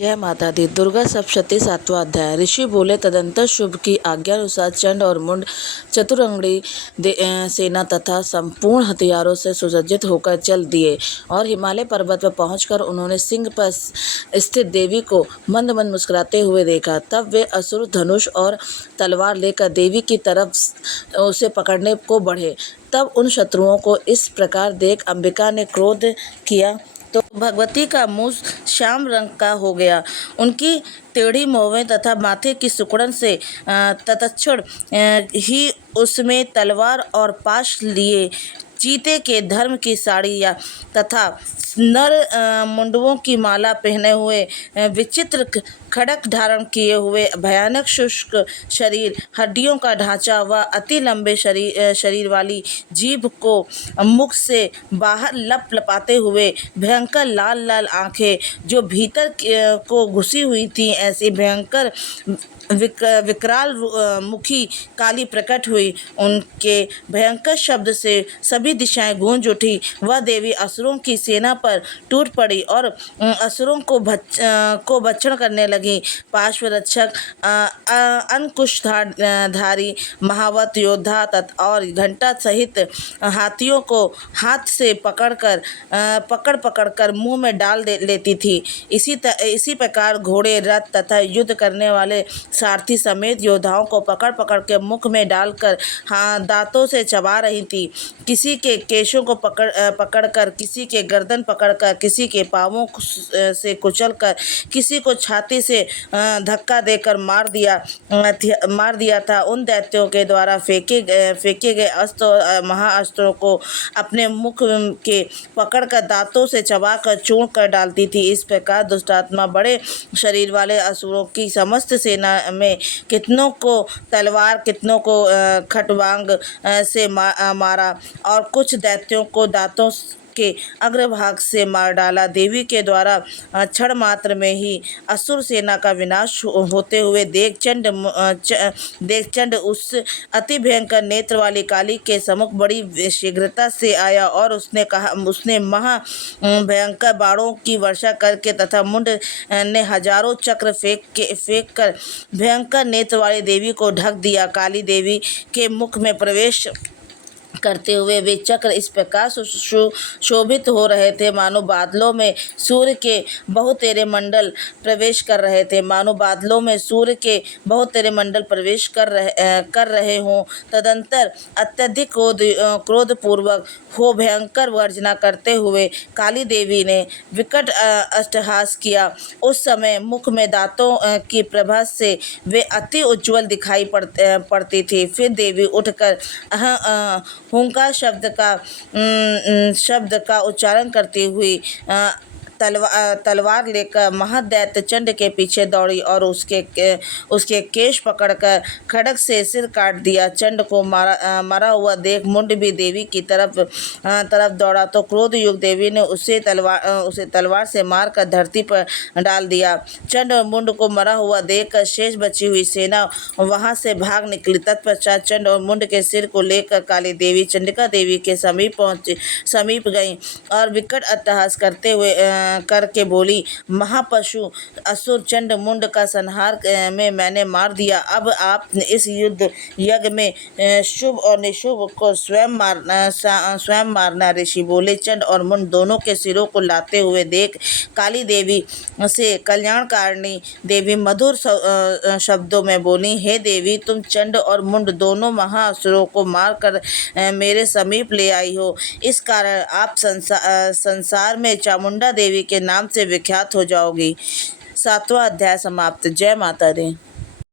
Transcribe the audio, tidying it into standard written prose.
जय माता दी। दुर्गा सप्तशती सातवां अध्याय। ऋषि बोले, तदंतर शुभ की आज्ञानुसार चंड और मुंड चतुरंगड़ी सेना तथा संपूर्ण हथियारों से सुसज्जित होकर चल दिए और हिमालय पर्वत पर पहुंचकर उन्होंने सिंह पर स्थित देवी को मंद मंद मुस्कुराते हुए देखा। तब वे असुर धनुष और तलवार लेकर देवी की तरफ उसे पकड़ने को बढ़े। तब उन शत्रुओं को इस प्रकार देख अंबिका ने क्रोध किया तो भगवती का मुंह श्याम रंग का हो गया। उनकी टेढ़ी मोहवें तथा माथे की सिकुड़न से तत्क्षण ही उसमें तलवार और पाश लिए चीते के धर्म की साड़ियाँ तथा नर मुंडवों की माला पहने हुए विचित्र खड़क धारण किए हुए भयानक शुष्क शरीर, हड्डियों का ढांचा व अति लंबे शरीर वाली जीभ को मुख से बाहर लपाते हुए भयंकर लाल लाल आंखें जो भीतर को घुसी हुई थी, ऐसी भयंकर विकराल मुखी काली प्रकट हुई। उनके भयंकर शब्द से सभी दिशाएं गूंज उठी। वह देवी असुरों की सेना पर टूट पड़ी और असुरों को भक्षण करने लगी। पार्श्वरक्षक अंकुशधारी महावत योद्धा और घंटा सहित हाथियों को हाथ से पकड़ कर मुंह में डाल लेती थी। इसी प्रकार घोड़े, रथ तथा युद्ध करने वाले सारथी समेत योद्धाओं को पकड़ के मुख में डालकर दांतों से चबा रही थी। किसी के केशों को पकड़कर, किसी के गर्दन पकड़कर, किसी के पांवों से कुचलकर, किसी को छाती से धक्का देकर मार दिया था। उन दैत्यों के द्वारा फेंके गए अस्त्र महाअस्त्रों को अपने मुख के पकड़कर दांतों से चबाकर चूर्ण कर डालती थी। इस प्रकार दुष्टात्मा बड़े शरीर वाले असुरों की समस्त सेना में कितनों को तलवार, कितनों को खटवांग से मारा और कुछ दैत्यों को दांतों के अग्रभाग से मार डाला। देवी के द्वारा क्षण मात्र में ही असुर सेना का विनाश होते हुए देख चंड उस अति भयंकर नेत्र वाली काली के सम्मुख बड़ी शीघ्रता से आया और उसने महा भयंकर बाणों की वर्षा करके तथा मुंड ने हजारों चक्र फेंक कर भयंकर नेत्र वाली देवी को ढक दिया। काली देवी के मुख में प्रवेश करते हुए वे चक्र इस प्रकार शोभित हो रहे थे मानो बादलों में सूर्य के बहुतेरे मंडल प्रवेश कर रहे थे। प्रवेश कर रहे हों। तदंतर अत्यधिक क्रोधपूर्वक हो भयंकर गर्जना करते हुए काली देवी ने विकट अट्टहास किया। उस समय मुख में दांतों की प्रभा से वे अति उज्ज्वल दिखाई पड़ती थी। फिर देवी उठकर हुंकार शब्द का उच्चारण करती हुई तलवार लेकर महादैत्य चंड के पीछे दौड़ी और उसके केश पकड़कर खड्ग से सिर काट दिया। चंड को मरा हुआ देख मुंड भी देवी की तरफ दौड़ा तो क्रोध युक्त देवी ने उसे तलवार से मारकर धरती पर डाल दिया। चंड और मुंड को मरा हुआ देखकर शेष बची हुई सेना वहां से भाग निकली। तत्पश्चात चंड और मुंड के सिर को लेकर काली देवी चंडिका देवी के समीप गई और विकट अट्टहास करके बोली, महापशु असुर चंड मुंड का संहार में मैंने मार दिया। अब आप इस युद्ध यज्ञ में शुभ और निशुभ को स्वयं मारना। ऋषि बोले, चंड और मुंड दोनों के सिरों को लाते हुए देख काली देवी से कल्याणकारिणी देवी मधुर शब्दों में बोली, हे देवी, तुम चंड और मुंड दोनों महाअसुरों को मारकर मेरे समीप ले आई हो। इस कारण आप संसार में चामुंडा देवी के नाम से विख्यात हो जाओगी। 7वां अध्याय समाप्त। जय माता दी।